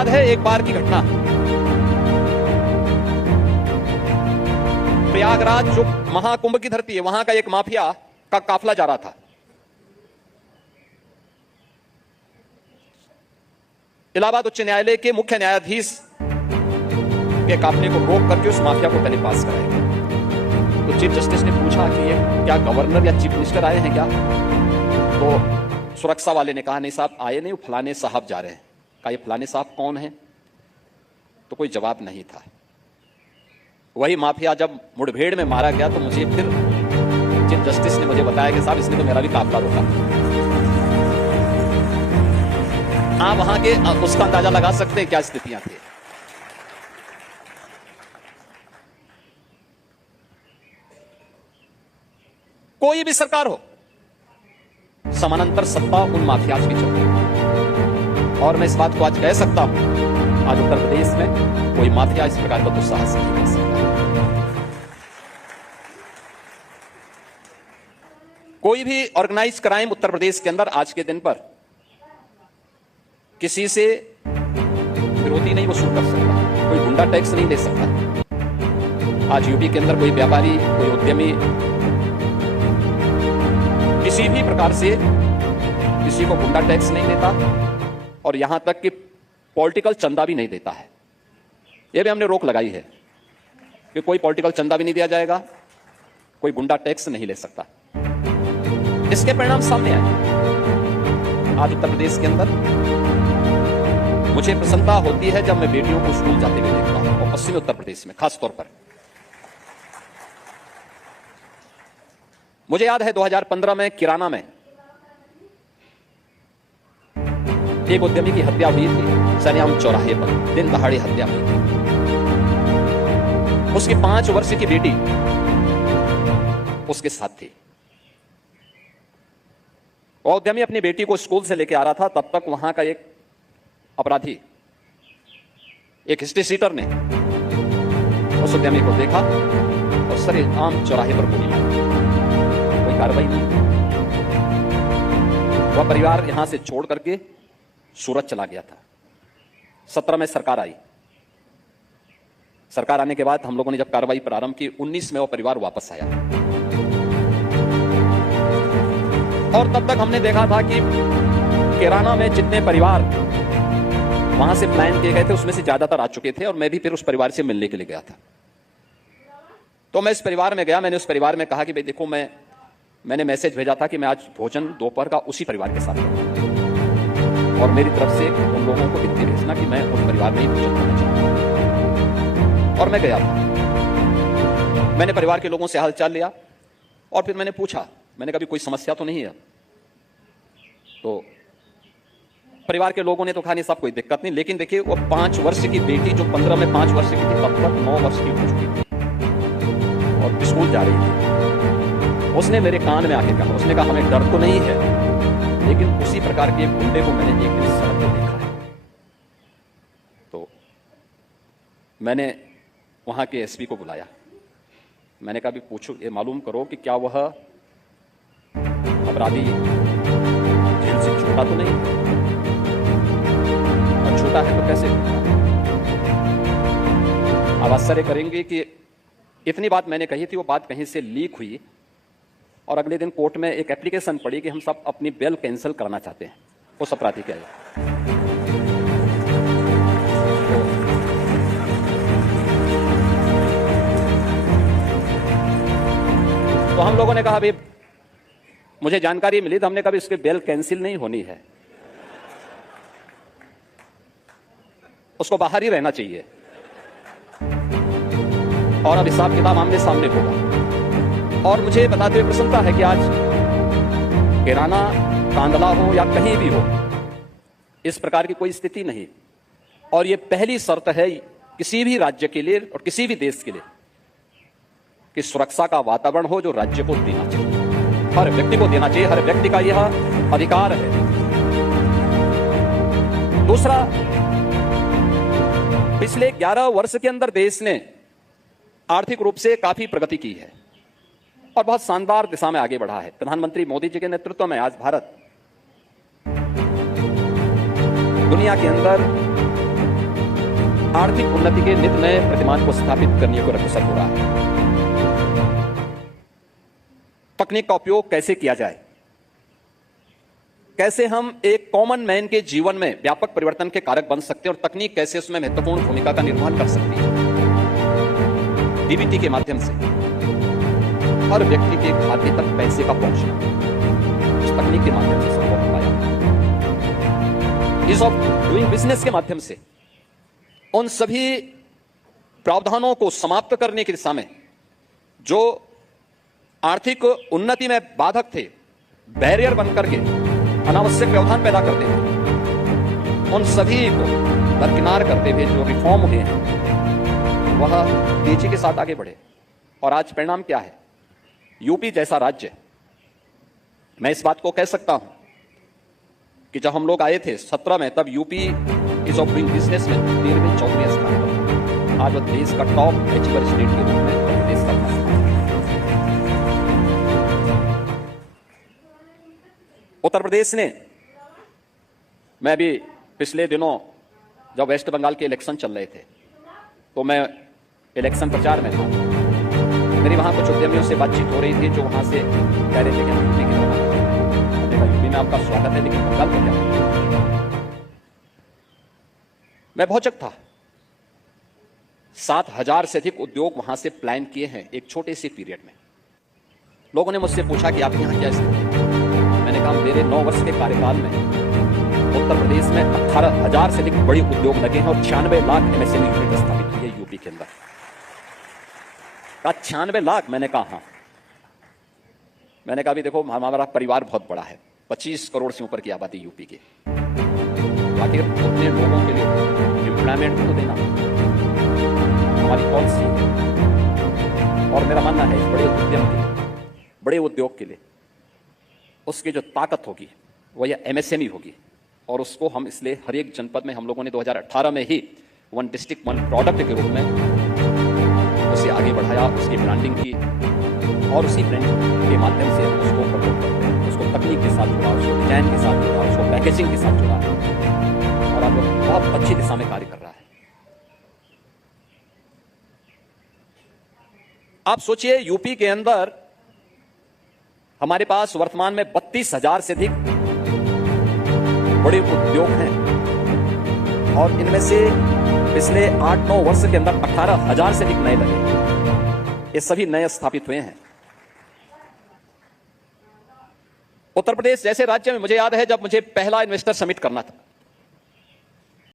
याद है एक बार की घटना, प्रयागराज जो महाकुंभ की धरती है, वहां का एक माफिया का काफिला जा रहा था। इलाहाबाद उच्च न्यायालय के मुख्य न्यायाधीश के काफिले को रोक करके उस माफिया को टेलीपास कराया। तो चीफ जस्टिस ने पूछा कि ये क्या गवर्नर या चीफ मिनिस्टर आए हैं क्या? तो सुरक्षा वाले ने कहा नहीं साहब आए नहीं, वो फलाने साहब जा रहे हैं। कहा ये फलाने साहब कौन है? तो कोई जवाब नहीं था। वही माफिया जब मुठभेड़ में मारा गया तो मुझे फिर चीफ जस्टिस ने मुझे बताया कि साहब इसने तो मेरा भी काफिला रोका। आप वहां के उसका अंदाजा लगा सकते हैं क्या स्थितियां थी। कोई भी सरकार हो, समानांतर सत्ता उन माफियाज की चलती है। और मैं इस बात को आज कह सकता हूं, आज उत्तर प्रदेश में कोई माफिया इस प्रकार का दुस्साहस नहीं कर सकता। कोई भी ऑर्गेनाइज क्राइम उत्तर प्रदेश के अंदर आज के दिन पर किसी से विरोधी नहीं वसूल कर सकता, कोई गुंडा टैक्स नहीं ले सकता। आज यूपी के अंदर कोई व्यापारी, कोई उद्यमी किसी भी प्रकार से किसी को गुंडा टैक्स नहीं देता और यहां तक कि पॉलिटिकल चंदा भी नहीं देता है। यह भी हमने रोक लगाई है कि कोई पॉलिटिकल चंदा भी नहीं दिया जाएगा, कोई गुंडा टैक्स नहीं ले सकता। इसके परिणाम सामने आए। आज उत्तर प्रदेश के अंदर मुझे प्रसन्नता होती है जब मैं बेटियों को स्कूल जाते हुए देखता हूं, और पश्चिमी उत्तर प्रदेश में खास तौर पर। मुझे याद है 2015 में किराना में एक उद्यमी की हत्या हुई थी, सरेआम चौराहे पर दिन दहाड़े हत्या हुई थी। उसकी 5 वर्ष की बेटी उसके साथ थी। वह उद्यमी अपनी बेटी को स्कूल से लेकर आ रहा था, तब तक वहां का एक अपराधी, एक हिस्ट्री सीटर ने उस उद्यमी को देखा और सरेआम चौराहे पर गोली मारी। कोई कार्रवाई नहीं। वह परिवार यहां से छोड़ करके सूरत चला गया था। 17 में सरकार आई। सरकार आने के बाद हम लोगों ने जब कार्रवाई प्रारंभ की, 19 में वह परिवार वापस आया। और तब तक हमने देखा था कि किराना में जितने परिवार वहां से प्लान किए गए थे उसमें से ज्यादातर आ चुके थे, और मैं भी फिर उस परिवार से मिलने के लिए गया था। तो मैं इस परिवार में गया। मैंने उस परिवार में कहा कि भाई देखो, मैंने मैसेज भेजा था कि मैं आज भोजन दोपहर का उसी परिवार के साथ करूंगा, और मेरी तरफ से उन लोगों को विनती भेजना कि मैं उस परिवार में ही भोजन करना चाहूंगा। और मैं गया था। मैंने परिवार के लोगों से हालचाल लिया और फिर मैंने पूछा, मैंने कहा कोई समस्या तो नहीं है? तो परिवार के लोगों ने तो कहा नहीं साहब कोई दिक्कत नहीं, लेकिन देखिए वो 5 वर्ष की बेटी जो 15 में 5 वर्ष की थी, तब तक 9 वर्ष की हो चुकी थी और स्कूल जा रही थी। उसने मेरे कान में आके कहा, उसने कहा हमें डर तो नहीं है, लेकिन उसी प्रकार के गुंडे को मैंने एक दिन सड़क पर देखा है। तो मैंने वहां के एसपी को बुलाया। मैंने कहा भी पूछो, ये मालूम करो कि क्या वह अपराधी जेल से छूटा तो नहीं, और छूटा है तो कैसे? आप आश्चर्य करेंगे कि इतनी बात मैंने कही थी, वो बात कहीं से लीक हुई और अगले दिन कोर्ट में एक एप्लीकेशन पड़ी कि हम सब अपनी बेल कैंसिल करना चाहते हैं उस अपराधी के। तो हम लोगों ने कहा भाई, मुझे जानकारी मिली तो हमने कहा इसकी बेल कैंसिल नहीं होनी है, उसको बाहर ही रहना चाहिए, और अब हिसाब किताब आमने सामने होगा। और मुझे बताते हुए प्रसन्नता है कि आज किराना, कांदला हो या कहीं भी हो, इस प्रकार की कोई स्थिति नहीं। और यह पहली शर्त है किसी भी राज्य के लिए और किसी भी देश के लिए कि सुरक्षा का वातावरण हो जो राज्य को देना चाहिए, हर व्यक्ति को देना चाहिए। हर व्यक्ति का यह अधिकार है। दूसरा, पिछले 11 वर्ष के अंदर देश ने आर्थिक रूप से काफी प्रगति की है और बहुत शानदार दिशा में आगे बढ़ा है। प्रधानमंत्री मोदी जी के नेतृत्व में आज भारत दुनिया के अंदर आर्थिक उन्नति के नित नए प्रतिमान को स्थापित करने को अग्रसर हो रहा है। तकनीक का उपयोग कैसे किया जाए, कैसे हम एक कॉमन मैन के जीवन में व्यापक परिवर्तन के कारक बन सकते हैं और तकनीक कैसे उसमें महत्वपूर्ण भूमिका का निर्वहन कर सकती है। डीबीटी के माध्यम से हर व्यक्ति के खाते तक पैसे का पहुंचना इस तकनीक के माध्यम से संभव हो पाया। ईज ऑफ डूइंग बिजनेस के माध्यम से उन सभी प्रावधानों को समाप्त करने की दिशा में जो आर्थिक उन्नति में बाधक थे, बैरियर बनकर के अनावश्यक व्यवधान पैदा करते थे, उन सभी को दरकिनार करते हुए जो रिफॉर्म हुए हैं वह तेजी के साथ आगे बढ़े। और आज परिणाम क्या है? यूपी जैसा राज्य, मैं इस बात को कह सकता हूं कि जब हम लोग आए थे 17 में, तब UP is of doing business में 13वें 14वें स्थान पर। आज वह देश का टॉप अचीवर स्टेट के रूप में देश का उत्तर प्रदेश ने, मैं भी पिछले दिनों जब वेस्ट बंगाल के इलेक्शन चल रहे थे तो मैं इलेक्शन प्रचार में था। मेरी वहां कुछ उद्यमियों से बातचीत हो रही थी जो वहां से कह रहे थे कि हम यूपी की तरफ, यूपी में आपका स्वागत है लेकिन बंगाल का क्या? मैं भौचक था। 7,000 से अधिक उद्योग वहां से प्लान किए हैं एक छोटे से पीरियड में। लोगों ने मुझसे पूछा कि आप यहां क्या स्थिति? मैंने कहा मेरे 9 वर्ष के कार्यकाल में उत्तर प्रदेश में 18,000 से अधिक बड़े उद्योग लगे हैं और 96 लाख एमएसएमई यूनिट स्थापित हुई है यूपी के अंदर। 96 लाख? मैंने कहा हाँ। मैंने कहा भी देखो हमारा परिवार बहुत बड़ा है, 25 करोड़ से ऊपर की आबादी यूपी की, बाकी उतने लोगों के लिए एम्प्लॉयमेंट तो देना हमारी पॉलिसी। और मेरा मानना है इस बड़े उद्यम के लिए, बड़े उद्योग के लिए उसकी जो ताकत होगी वह यह एमएसएमई होगी। और उसको हम इसलिए हर एक जनपद में हम लोगों ने 2018 में ही 1 डिस्ट्रिक्ट 1 प्रोडक्ट के रूप में उसे आगे बढ़ाया, उसकी ब्रांडिंग की और उसी ब्रांड के माध्यम से उसको प्रमोट करते हैं, उसको तकनीक के साथ जुड़ा, उसको डिजाइन के साथ जुड़ा, उसको पैकेजिंग के साथ जुड़ा और अब बहुत अच्छी दिशा में कार्य कर रहा है। आप सोचिए यूपी के अंदर हमारे पास वर्तमान में 32,000 से अधिक बड़े उद्योग हैं और इनमें से पिछले 8-9 वर्ष के अंदर 18,000 से अधिक नए लगे। ये सभी नए स्थापित हुए हैं। उत्तर प्रदेश जैसे राज्य में मुझे याद है जब मुझे पहला इन्वेस्टर समिट करना था